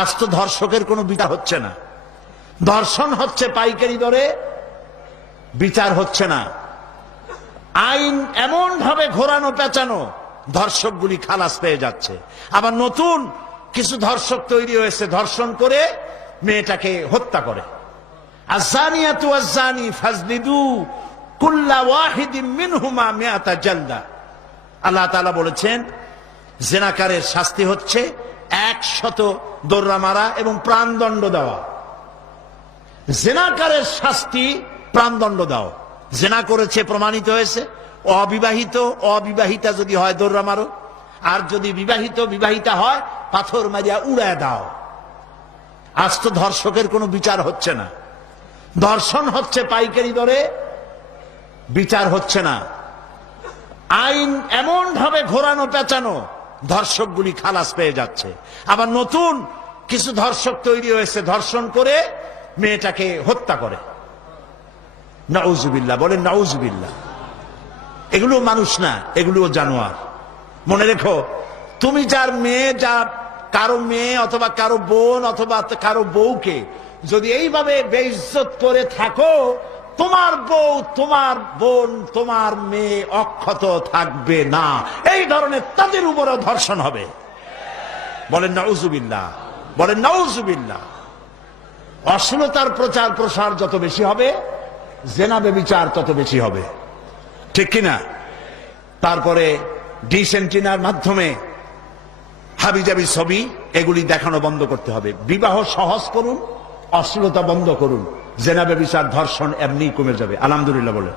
আজ তো ধর্ষকের কোনো বিচার হচ্ছে না, ধর্ষণ হচ্ছে পাইকারি দরে, বিচার হচ্ছে না। আইন এমন ভাবে ঘোরানো পেঁচানো, ধর্ষকগুলি খালাস পেয়ে যাচ্ছে। আবার নতুন কিছু ধর্ষক তৈরি হয়েছে, ধর্ষণ করে মেয়েটাকে হত্যা করে। আযানিয়াতু ওয়াজ্জানি ফাজলিদু কুল্লা ওয়াহিদিন মিনহুমা মিআতা জালদা। আল্লাহ তাআলা বলেছেন জিনাকারের শাস্তি হচ্ছে 100 দোররা মারা এবং প্রাণদণ্ড দেওয়া। জিনাকারের শাস্তি প্রাণদণ্ড দাও। জিনা করেছে প্রমাণিত হয়েছে, অবিবাহিতা যদি হয় দোররা মারো, আর যদি বিবাহিতা হয় পাথর মারিয়া উড়ায় দাও। আজ তো ধর্ষকের কোনো বিচার হচ্ছে না, ধর্ষণ হচ্ছে পাইকারি দরে, বিচার হচ্ছে না। আইন এমন ভাবে ঘোরানো পেঁচানো, ধর্ষকগুলি খালাস পেয়ে যাচ্ছে। আবার নতুন কিছু ধর্ষক তৈরি হয়েছে, ধর্ষণ করে মেয়েটাকে হত্যা করে। নাউজুবিল্লাহ, বলেন নাউজুবিল্লাহ। এগুলো মানুষ না, এগুলো জানোয়ার। মনে রেখো, তুমি যার মেয়ে, কারো মেয়ে অথবা কারো বোন অথবা কারো বউকে যদি এইভাবে বেইজ্জত করে থাকো, তোমার বউ, তোমার বোন, তোমার মেয়ে অক্ষত থাকবে না। এই ধরনের তাদের উপরও ধর্ষণ হবে। বলেন নাউজুবিল্লাহ, বলেন নাউজুবিল্লাহ। অশ্লীলতার প্রচার প্রসার যত বেশি হবে, জেনা ব্যভিচার তত বেশি হবে, ঠিক কিনা? তারপরে ডিশ এন্টিনার মাধ্যমে হাবিজাবি ছবি এগুলি দেখানো বন্ধ করতে হবে। বিবাহ সহজ করুন, অশ্লীলতা বন্ধ করুন, জেনা ব্যভিচার ধর্ষণ এমনি কমে যাবে। আলহামদুলিল্লাহ বলে।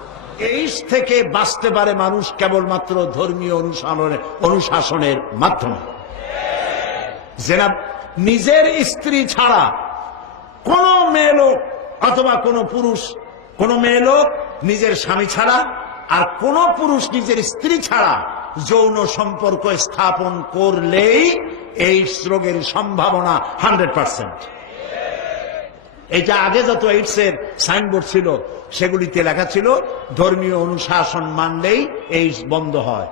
এই থেকে বাঁচতে পারে মানুষ কেবলমাত্র ধর্মীয় অনুশাসনের মাধ্যমে। জেনা নিজের স্ত্রী ছাড়া কোন মেয়ে লোক অথবা কোন পুরুষ, কোন মেয়ে লোক নিজের স্বামী ছাড়া আর কোন পুরুষ নিজের স্ত্রী ছাড়া যৌন সম্পর্ক স্থাপন করলেই এইডস রোগের সম্ভাবনা 100%। এইটা আগে যত এইডস এর সাইনবোর্ড ছিল সেগুলিতে লেখা ছিল ধর্মীয় অনুশাসন মানলেই এইডস বন্ধ হয়।